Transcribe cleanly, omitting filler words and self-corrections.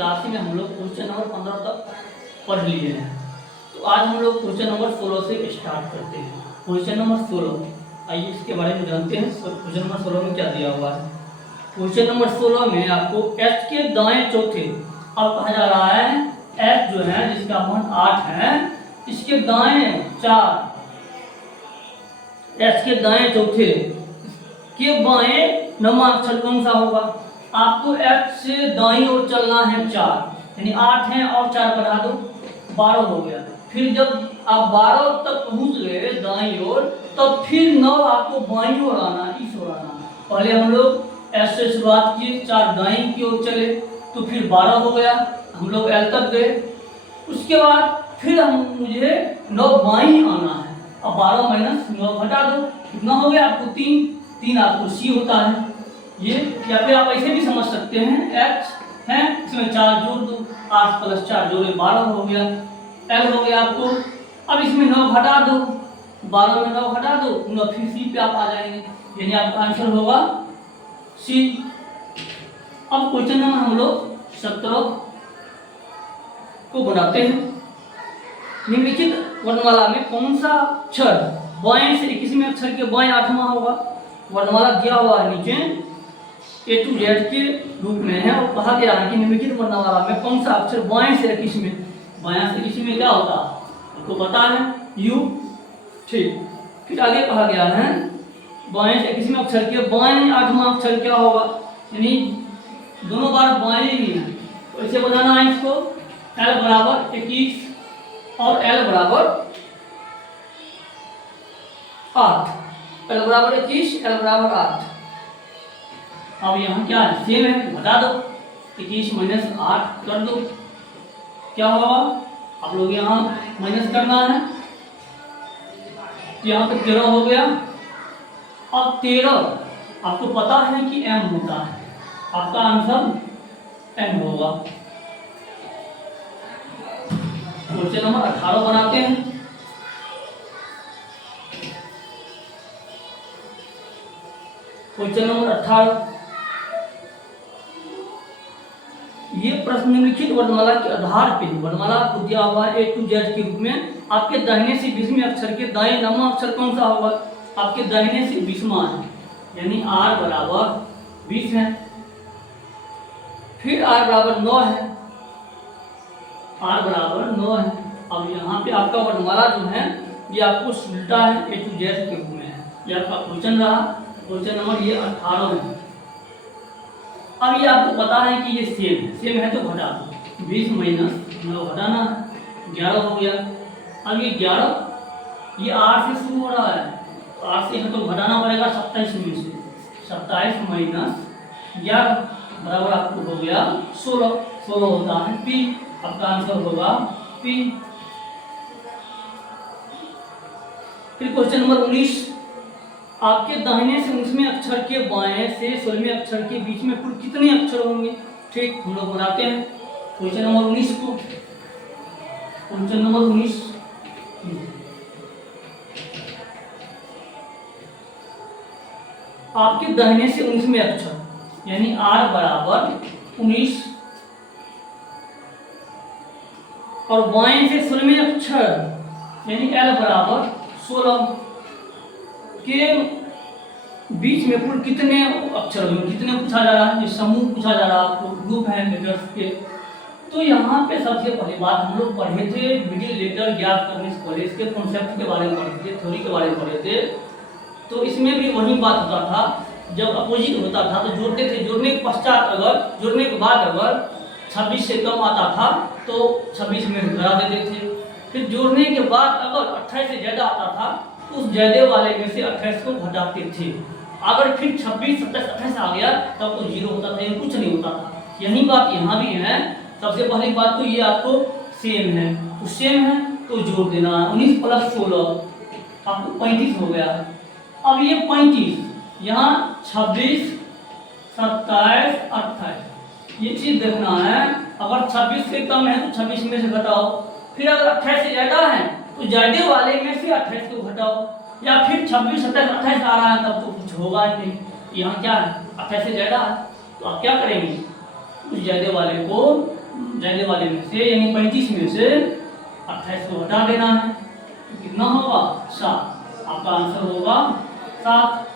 Class में हम लोग क्वेश्चन नंबर 15 तक पढ़ लिए हैं। तो आज हम लोग क्वेश्चन नंबर 16 से स्टार्ट करते हैं। क्वेश्चन नंबर 16, आइए इसके बारे में जानते हैं। क्वेश्चन नंबर 16 में क्या दिया हुआ है। क्वेश्चन नंबर 16 में आपको एच के दाएं चौथे अब कहा जा रहा है एच जो है जिसका मान 8 है, इसके दाएं 4, एच के दाएं चौथे के बाएं नौवां अक्षर कौन सा होगा। आपको एच से दाईं ओर चलना है 4, यानी 8 है और 4 बढ़ा दो 12 हो गया। फिर जब आप 12 तक पहुंच गए दाईं ओर, तब फिर 9 आपको बाईं ओर आना, इस ओर आना। पहले हम लोग एच से शुरुआत किए, 4 दाईं की ओर चले तो फिर 12 हो गया, हम लोग एल तक गए। उसके बाद फिर मुझे 9 बाईं आना है। अब 12 माइनस 9 घटा दो, कितना हो गया आपको 3 आपको सी होता है ये। या फिर आप ऐसे भी समझ सकते हैं एच है, इसमें 4 जोड़ दो, 8 + 4 जोड़े 12 हो गया, एल हो गया आपको। अब इसमें 9 घटा दो, 12 में 9 घटा दो, 9 फिर सी पे आप आ जाएंगे, यानी आपका आंसर होगा सी। अब क्वेश्चन नंबर हम लोग 17 को बनाते हैं। निम्नलिखित वर्णमाला में कौन सा अक्षर बाएं से 21वें अक्षर के बाएं 8वां होगा। वर्णमाला दिया हुआ है नीचे A to Z के रूप में है और कहा गया है कि निम्नलिखित वर्णमाला में कौन सा अक्षर बाएं से 21वें, बायां से 21वें क्या होता है आपको पता है U, ठीक। फिर आगे कहा गया है बाएं से 21वें अक्षर के बाएं 8वां अक्षर क्या होगा, यानी दोनों बार बाएं ही है। तो इसे बनाना है इसको L बराबर 21 और L बराबर 8, L बराबर 21, L बराबर 8। अब यहाँ क्या है सेम है, घटा दो, 21 माइनस 8 कर दो, क्या होगा आप लोग यहाँ माइनस करना है, यहाँ पे 13 हो गया। अब 13 आपको पता है कि m होता है, आपका आंसर m होगा। क्वेश्चन नंबर 18 बनाते हैं। क्वेश्चन नंबर 18, ये प्रश्न निम्नलिखित वर्णमाला के आधार पे, वर्णमाला को दिया हुआ है A to Z के रूप में, आपके दाहिने से 20वें अक्षर के दाएं नौवां अक्षर कौन सा होगा। आपके दाहिने से 20वां है, यानी R बराबर 20 है। फिर R बराबर 9 है, R बराबर 9 है। अब यहाँ पे आपका वर्णमाला जो है ये आपको उल्टा है, A to Z के रूप में है। ये आपका क्वेश्चन रहा, क्वेश्चन नंबर ये 18 है। अब ये आपको पता है कि ये सेम है तो घटा दो, 20 माइनस 9 घटाना, 11 हो गया। अब ये 11 ये 8 से शुरू हो रहा है, तो 8 से तो घटाना पड़ेगा 27 में से, 27 माइनस 11 बराबर आपको हो गया 16 होता है पी, आपका आंसर होगा पी। फिर क्वेश्चन नंबर 19, आपके दाहिने से 19वें अक्षर के बाएं से 16वें अक्षर के बीच में कुल कितने अक्षर होंगे। ठीक, हम लोग बनाते हैं क्वेश्चन नंबर 19 को। क्वेश्चन नंबर 19, आपके दाहिने से 19वें अक्षर यानी R बराबर 19 और बाएं से 16वें अक्षर यानी L बराबर 16 के बीच में कुल कितने अक्षर होंगे, कितने पूछा जा रहा है, ये समूह पूछा जा रहा है आपको, ग्रुप है लेटर्स के। तो यहाँ पे सबसे पहली बात हम लोग पढ़े थे मिडिल लेटर ज्ञात करने से पहले इसके कॉन्सेप्ट के बारे में पढ़े थे, थ्योरी के बारे में पढ़े थे। तो इसमें भी वही बात होता था, जब अपोजिट होता था तो जोड़ते थे, जोड़ने के पश्चात अगर जोड़ने के बाद अगर 26 से कम आता था तो 26 में घटा देते थे। फिर जोड़ने के बाद अगर 28 से ज़्यादा आता था उस ज्यादा वाले में से 28 को घटाते थे। अगर फिर 26, 27, 28 आ गया तब तो 0 होता था, कुछ नहीं होता था। यही बात यहाँ भी है। सबसे पहली बात तो ये आपको सेम है, तो सेम है तो जोड़ देना, 19 + 16 आपको 35 हो गया। अब ये 35 यहाँ 26, 27, 28 ये चीज देखना है। अगर 26 से कम है तो 26 में से घटाओ, फिर अगर 28 से ज्यादा है तो ज्यादा वाले में से 28 को घटाओ, या फिर 26, 27, 28 आ रहा है तब तो कुछ होगा नहीं। यहाँ क्या है 28 से ज्यादा है, तो आप क्या करेंगे उस ज्यादा वाले को जगह वाले में से यानी 35 में से 28 को हटा देना है, तो कितना होगा 7। आपका आंसर होगा 7।